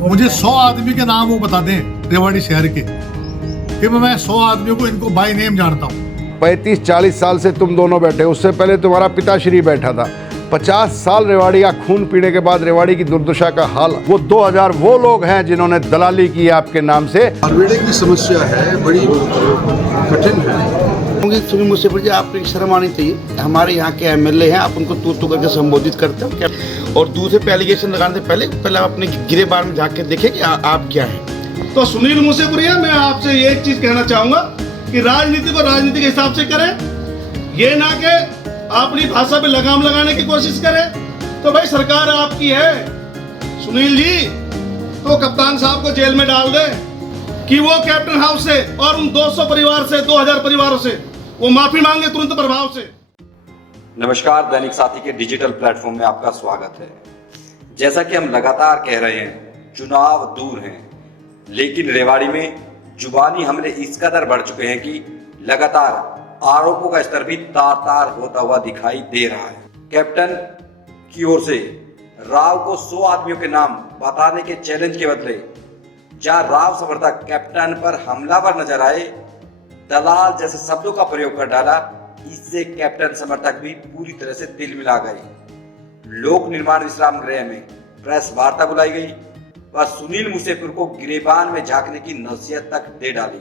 मुझे 100 आदमी के नाम वो बता दें रेवाड़ी शहर के कि मैं 100 आदमियों को इनको बाय नेम जानता हूँ। 35-40 साल से तुम दोनों बैठे, उससे पहले तुम्हारा पिताश्री बैठा था। 50 साल रेवाड़ी का खून पीने के बाद रेवाड़ी की दुर्दशा का हाल, वो 2000 वो लोग हैं जिन्होंने दलाली की है आपके नाम से। मारवेड़े की समस्या है, बड़ी कठिन है। सुनील मुसेपुर जी, आपको शर्म आनी चाहिए। हमारे यहाँ के एमएलए हैं, आप उनको तू करके संबोधित करते हो क्या? और दूसरे पे एलिगेशन लगाने से पहले आप अपने गिरेबान में झाँक के देखें कि आप क्या हैं। तो सुनील मुसेपुरिया, मैं आपसे एक चीज कहना चाहूंगा कि राजनीति को राजनीति के हिसाब से करें, ये ना कि अपनी भाषा पे लगाम लगाने की कोशिश करें। तो भाई सरकार आपकी है सुनील जी, तो कप्तान साहब को जेल में डाल दे कि वो कैप्टन हाउस से और उन 200 परिवार से 2000 परिवारों से वो माफी मांगे तुरंत प्रभाव से। नमस्कार, दैनिक साथी के डिजिटल प्लेटफॉर्म में आपका स्वागत है। जैसा कि हम लगातार कह रहे हैं, चुनाव दूर हैं, लेकिन रेवाड़ी में जुबानी हमले इस कदर बढ़ चुके हैं कि लगातार आरोपों का स्तर भी तार होता हुआ दिखाई दे रहा है। कैप्टन की ओर से राव को 100 आदमियों के नाम बताने के चैलेंज के बदले जहां राव समर्थक कैप्टन पर हमलावर नजर आए, दलाल जैसे शब्दों का प्रयोग कर डाला, इससे कैप्टन समर्थक भी पूरी तरह से दिल मिला गए। लोक निर्माण विश्राम गृह में प्रेस वार्ता बुलाई गई और सुनील मुसेपुर को गिरेबान में झांकने की नसीहत तक दे डाली।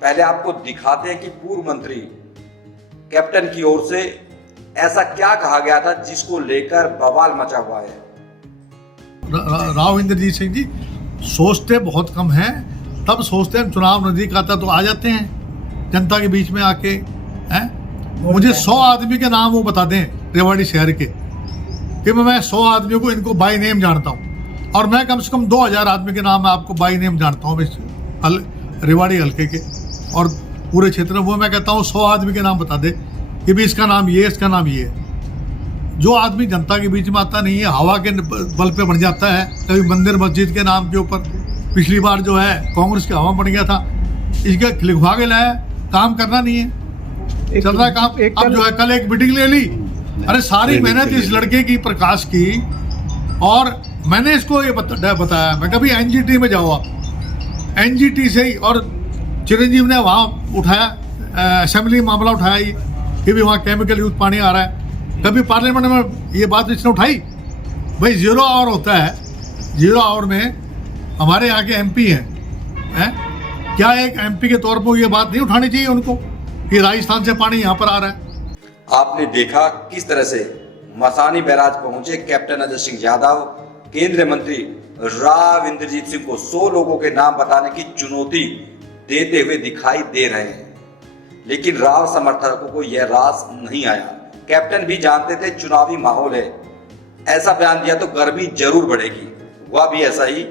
पहले आपको दिखाते हैं कि पूर्व मंत्री कैप्टन की ओर से ऐसा क्या कहा गया था जिसको लेकर बवाल मचा हुआ है। राव इंद्रजीत सिंह जी सोचते बहुत कम हैं, तब सोचते हैं चुनाव नजदीक आता तो आ जाते हैं जनता के बीच में आके हैं। मुझे 100 आदमी के नाम वो बता दें रेवाड़ी शहर के कि मैं 100 आदमियों को इनको बाय नेम जानता हूँ, और मैं कम से कम 2000 आदमी के नाम आपको बाय नेम जानता हूँ रेवाड़ी हल्के के और पूरे क्षेत्र में। वो मैं कहता हूँ 100 आदमी के नाम बता दे कि भी इसका नाम ये, इसका नाम ये। जो आदमी जनता के बीच में आता नहीं है, हवा के बल पे बढ़ जाता है। कभी मंदिर मस्जिद के नाम के ऊपर, पिछली बार जो है कांग्रेस के हवा बढ़ गया था, इसका लिखवा के लाया, काम करना नहीं है, चल रहा है काम। अब जो है कल एक मीटिंग ले ली, अरे सारी मेहनत इस लड़के की प्रकाश की, और मैंने इसको ये बताया, मैं कभी एनजीटी में जाओ आप, एनजीटी से ही, और चिरंजीव ने वहाँ उठाया, असेंबली मामला उठाया कि भी वहाँ केमिकल यूज पानी आ रहा है। कभी पार्लियामेंट में ये बात इसने उठाई? भाई 0 आवर होता है, 0 आवर में हमारे यहाँ के एमपी हैं, क्या एक एमपी के तौर पर ये बात नहीं उठानी चाहिए उनको कि राजस्थान से पानी यहाँ पर आ रहा है? आपने देखा किस तरह से मसानी बैराज पहुंचे कैप्टन अजय सिंह यादव, केंद्रीय मंत्री राव इंद्रजीत सिंह को 100 लोगों के नाम बताने की चुनौती देते हुए दिखाई दे रहे हैं, लेकिन राव समर्थकों को यह रास नहीं आया। कैप्टन भी जानते थे चुनावी माहौल है, ऐसा बयान दिया तो गर्मी जरूर बढ़ेगी। वह भी ऐसा ही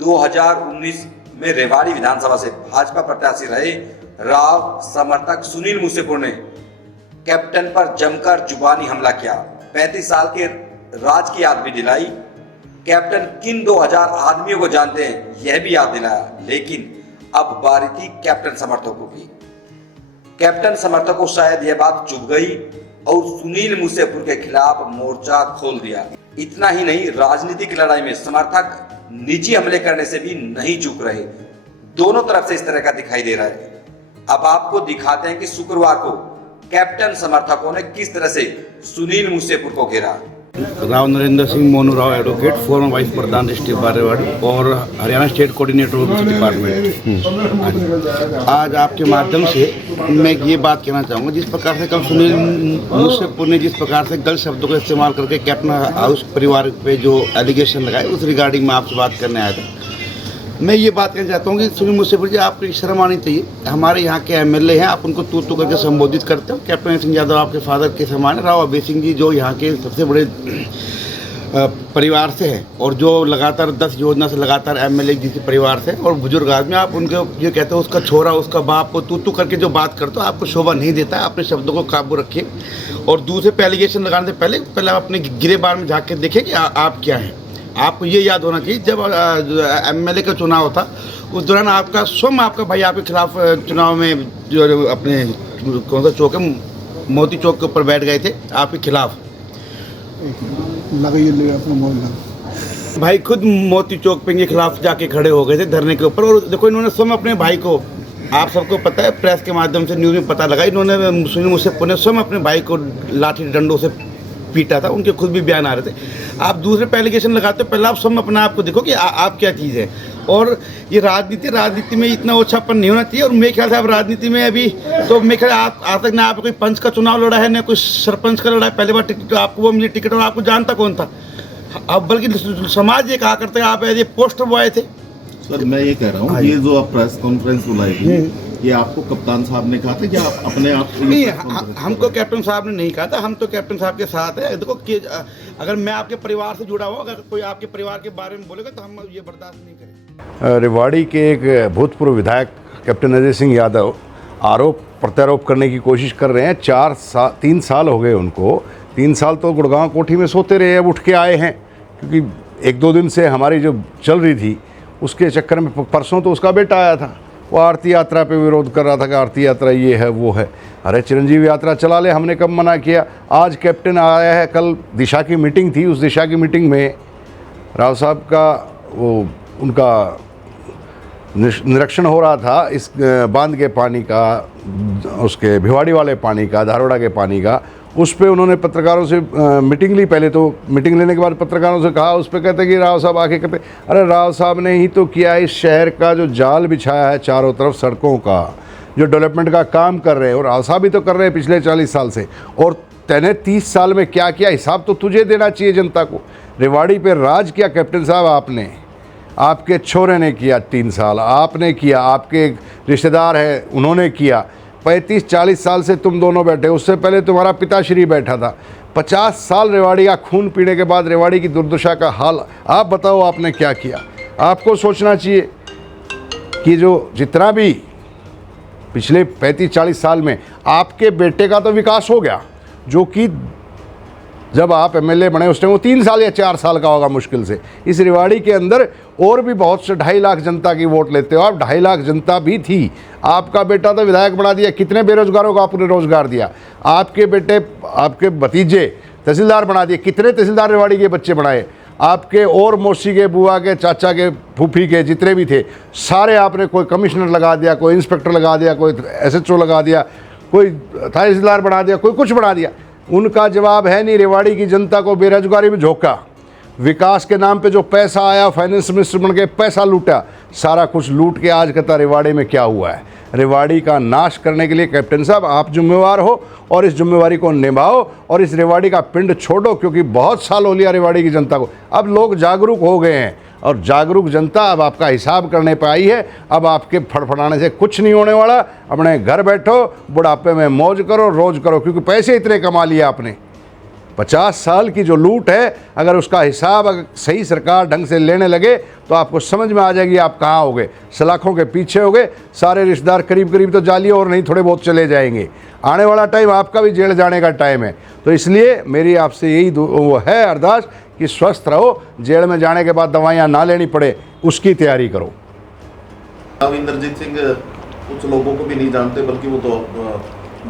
2019 में रेवाड़ी विधानसभा से भाजपा प्रत्याशी रहे राव समर्थक सुनील मुसेपुर ने कैप्टन पर जमकर जुबानी हमला किया, 35 साल के राज की याद भी दिलाई। कैप्टन किन 2000 आदमियों को जानते हैं यह भी याद दिलाया, लेकिन अब बारी थी कैप्टन समर्थकों की। कैप्टन समर्थकों को शायद यह बात चुभ गई और सुनील मुसेपुर के खिलाफ मोर्चा खोल दिया। इतना ही नहीं, राजनीतिक लड़ाई में समर्थक निजी हमले करने से भी नहीं चूक रहे। दोनों तरफ से इस तरह का दिखाई दे रहा है। अब आपको दिखाते हैं कि शुक्रवार को कैप्टन समर्थकों ने किस तरह से सुनील मुसेपुर को घेरा। Rao Narendra Singh Monu Rao advocate, former vice प्रधान डिस्ट्रिक्ट रेवाड़ी और Haryana state coordinator of department. आज आपके माध्यम से मैं ये बात कहना चाहूँगा, जिस प्रकार से कल सुनील मुसेपुर ने जिस प्रकार से गलत शब्दों का इस्तेमाल करके कैप्टन हाउस परिवार पे जो एलिगेशन लगाए, उस रिगार्डिंग में आपसे बात करने आया था। मैं ये बात कहना चाहता हूँ कि सुनील मुसेपुर जी, आपको शर्म आनी चाहिए। हमारे यहाँ के एमएलए हैं, आप उनको तू करके संबोधित करते हो। कैप्टन सिंह यादव आपके फादर के समान है। राव अभय सिंह जी जो यहाँ के सबसे बड़े परिवार से हैं और जो लगातार 10 योजना से लगातार एमएलए जिस परिवार से, और बुजुर्ग आदमी, आप उनको ये कहते हो उसका छोरा, उसका बाप को तू करके जो बात करते हो, आपको शोभा नहीं देता है। अपने शब्दों को काबू रखिए और दूसरे पे एलिगेशन लगाने से पहले आप अपने गिरेबान में झाँक के देखें कि आप क्या हैं। आपको ये याद होना चाहिए, जब एमएलए का चुनाव था उस दौरान आपका स्वयं आपका भाई आपके खिलाफ चुनाव में जो अपने कौन सा चौक है, मोती चौक के ऊपर बैठ गए थे आपके खिलाफ। भाई खुद मोती चौक पे इनके खिलाफ जाके खड़े हो गए थे धरने के ऊपर। और देखो इन्होंने स्वयं अपने भाई को, आप सबको पता है, प्रेस के माध्यम से न्यूज़ में पता लगा, इन्होंने मुझसे स्वयं अपने भाई को लाठी डंडों से पीटा था। उनके खुद भी बयान आ रहे थे। आप दूसरे पे एलिगेशन लगाते हो, पहले आप स्वयं अपने आप को देखो कि आप क्या चीज़ है। और ये राजनीति में इतना ओछापन नहीं होना चाहिए। और मेरे ख्याल से आप राजनीति में अभी तो मेरे ख्याल आज तक ना आप कोई पंच का चुनाव लड़ा है, ना कोई सरपंच का लड़ा है। पहली बार टिकट आपको वो मिली टिकट, और आपको जानता कौन था? अब बल्कि समाज ये कहा करते हैं आप एज ए पोस्टर बॉय थे। सर मैं ये कह रहा हूँ, ये जो आप प्रेस कॉन्फ्रेंस बुलाई थी, ये आपको कप्तान साहब ने कहा था कि आप अपने आप को? नहीं, हमको कैप्टन साहब ने नहीं कहा था। हम तो कैप्टन साहब के साथ है। देखो कि अगर मैं आपके परिवार से जुड़ा हुआ, अगर कोई आपके परिवार के बारे में बोलेगा तो हम ये बर्दाश्त नहीं करेंगे। रेवाड़ी के एक भूतपूर्व विधायक कैप्टन अजय सिंह यादव आरोप प्रत्यारोप करने की कोशिश कर रहे हैं। 3 साल हो गए उनको। 3 साल तो गुड़गांव कोठी में सोते रहे, अब उठ के आए हैं। क्योंकि 1-2 दिन से हमारी जो चल रही थी उसके चक्कर में, परसों तो उसका बेटा आया था, वो आरती यात्रा पे विरोध कर रहा था कि आरती यात्रा ये है वो है। अरे चिरंजीवी यात्रा चला ले, हमने कब मना किया? आज कैप्टन आया है, कल दिशा की मीटिंग थी, उस दिशा की मीटिंग में राव साहब का वो उनका निरीक्षण हो रहा था इस बांध के पानी का, उसके भिवाड़ी वाले पानी का, धारोड़ा के पानी का। उस पे उन्होंने पत्रकारों से मीटिंग ली। पहले तो मीटिंग लेने के बाद पत्रकारों से कहा, उस पे कहते कि राव साहब आके कहते, अरे राव साहब ने ही तो किया इस शहर का जो जाल बिछाया है चारों तरफ सड़कों का, जो डेवलपमेंट का काम कर रहे हैं, और राव साहब भी तो कर रहे हैं पिछले 40 साल से। और तैने 30 साल में क्या किया, हिसाब तो तुझे देना चाहिए जनता को। रेवाड़ी पे राज किया कैप्टन साहब आपने, आपके छोरे ने किया 3 साल, आपने किया, आपके रिश्तेदार है उन्होंने किया। 35-40 साल से तुम दोनों बैठे, उससे पहले तुम्हारा पिताश्री बैठा था। 50 साल रेवाड़ी का खून पीने के बाद रेवाड़ी की दुर्दशा का हाल आप बताओ आपने क्या किया। आपको सोचना चाहिए कि जो जितना भी पिछले 35-40 साल में आपके बेटे का तो विकास हो गया, जो कि जब आप एमएलए बने उस टाइम वो 3 साल या 4 साल का होगा मुश्किल से। इस रेवाड़ी के अंदर और भी बहुत से 2.5 लाख जनता की वोट लेते हो आप, 2.5 लाख जनता भी थी। आपका बेटा तो विधायक बना दिया, कितने बेरोजगारों को आपने रोजगार दिया। आपके बेटे, आपके भतीजे तहसीलदार बना दिए, कितने तहसीलदार रेवाड़ी के बच्चे बनाए। आपके और मौसी के, बुआ के, चाचा के, फूफी के जितने भी थे सारे आपने, कोई कमिश्नर लगा दिया, कोई इंस्पेक्टर लगा दिया, कोई SHO लगा दिया, कोई तहसीलदार बना दिया, कोई कुछ बना दिया। उनका जवाब है नहीं। रेवाड़ी की जनता को बेरोजगारी में झोंका, विकास के नाम पे जो पैसा आया, फाइनेंस मिनिस्टर बन के पैसा लूटा, सारा कुछ लूट के आज कहता रेवाड़ी में क्या हुआ है। रेवाड़ी का नाश करने के लिए कैप्टन साहब आप जिम्मेवार हो, और इस जिम्मेवारी को निभाओ और इस रेवाड़ी का पिंड छोड़ो, क्योंकि बहुत साल हो लिया रेवाड़ी की जनता को। अब लोग जागरूक हो गए हैं, और जागरूक जनता अब आपका हिसाब करने पर आई है। अब आपके फड़फड़ाने से कुछ नहीं होने वाला। अपने घर बैठो, बुढ़ापे में मौज करो, रोज करो, क्योंकि पैसे इतने कमा लिए आपने। 50 साल की जो लूट है, अगर उसका हिसाब अगर सही सरकार ढंग से लेने लगे तो आपको समझ में आ जाएगी आप कहाँ हो गए। सलाखों के पीछे हो गए। सारे रिश्तेदार करीब करीब तो जालिए, और नहीं थोड़े बहुत चले जाएंगे। आने वाला टाइम आपका भी जेल जाने का टाइम है। तो इसलिए मेरी आपसे यही वो है अरदास कि स्वस्थ रहो, जेल में जाने के बाद दवाइयाँ ना लेनी पड़े, उसकी तैयारी करो। अब इंद्रजीत सिंह कुछ लोगों को भी नहीं जानते, बल्कि वो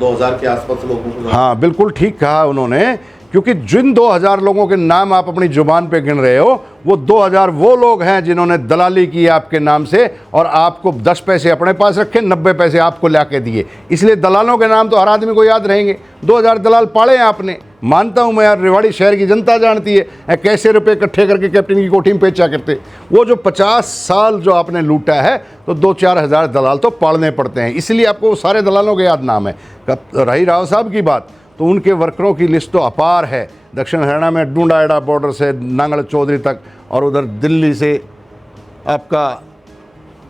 2000 के आसपास लोगों को। हाँ, बिल्कुल ठीक कहा उन्होंने, क्योंकि जिन 2000 लोगों के नाम आप अपनी जुबान पे गिन रहे हो, वो 2000 वो लोग हैं जिन्होंने दलाली की आपके नाम से, और आपको 10 पैसे अपने पास रखे, 90 पैसे आपको ला के दिए। इसलिए दलालों के नाम तो हर आदमी को याद रहेंगे। 2000 दलाल पाले हैं आपने, मानता हूं मैं यार, रेवाड़ी शहर की जनता जानती है कैसे रुपए इकट्ठे करके कैप्टन की कोठी में बेचा करते। वो जो 50 साल जो आपने लूटा है, तो 2-4 हज़ार दलाल तो पालने पड़ते हैं। इसलिए आपको सारे दलालों के याद नाम है। रही राव साहब की बात, तो उनके वर्करों की लिस्ट तो अपार है। दक्षिण हरियाणा में डूंडाएड़ा बॉर्डर से नांगल चौधरी तक, और उधर दिल्ली से आपका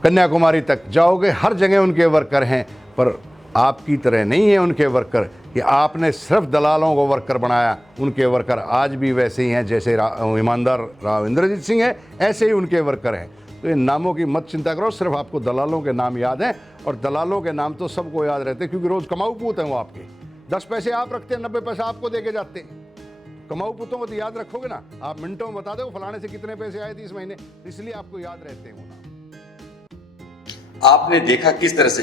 कन्याकुमारी तक जाओगे, हर जगह उनके वर्कर हैं। पर आपकी तरह नहीं है उनके वर्कर कि आपने सिर्फ दलालों को वर्कर बनाया। उनके वर्कर आज भी वैसे ही हैं जैसे ईमानदार राव इंद्रजीत सिंह है, ऐसे ही उनके वर्कर हैं। तो इन नामों की मत चिंता करो, सिर्फ आपको दलालों के नाम याद हैं। और दलालों के नाम तो सबको याद रहते हैं, क्योंकि रोज़ कमाऊ पूत हैं वो आपके। 10 पैसे आप रखते हैं, 90 पैसे आपको दे के जाते हैं। कमाऊ पुतों को तो याद रखोगे ना, आप मिनटों में बता दो फलाने से कितने पैसे आए थे इस महीने, इसलिए आपको याद रहते हैं वो नाम। आपने देखा किस तरह से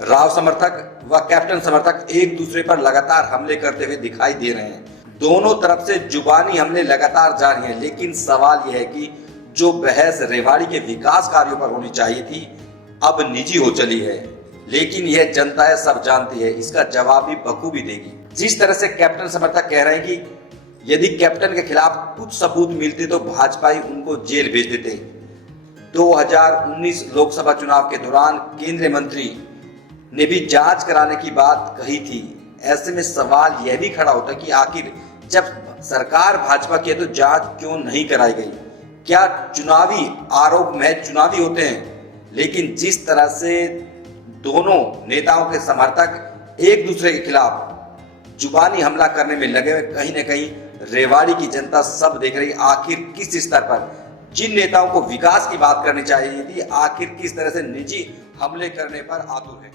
राव समर्थक व कैप्टन समर्थक एक दूसरे पर लगातार हमले करते हुए दिखाई दे रहे हैं। दोनों तरफ से जुबानी हमले लगातार जारी हैं, लेकिन सवाल यह है कि जो बहस रेवाड़ी के विकास कार्यों पर होनी चाहिए थी अब निजी हो चली है। लेकिन यह जनता है, सब जानती है, इसका जवाब भी बखूबी देगी। जिस तरह से कैप्टन समर्थक कह रहे हैं कि यदि कैप्टन के खिलाफ कुछ सबूत मिलते तो भाजपा ही उनको जेल भेज देते। 2019 लोकसभा चुनाव के दौरान केंद्रीय मंत्री ने भी जांच कराने की बात कही थी। ऐसे में सवाल यह भी खड़ा होता है कि आखिर जब सरकार भाजपा की है तो जांच क्यों नहीं कराई गई? क्या चुनावी आरोप महज चुनावी होते हैं? लेकिन जिस तरह से दोनों नेताओं के समर्थक एक दूसरे के खिलाफ जुबानी हमला करने में लगे हुए, कहीं न कहीं रेवाड़ी की जनता सब देख रही आखिर किस स्तर पर जिन नेताओं को विकास की बात करनी चाहिए थी आखिर किस तरह से निजी हमले करने पर आतुर है।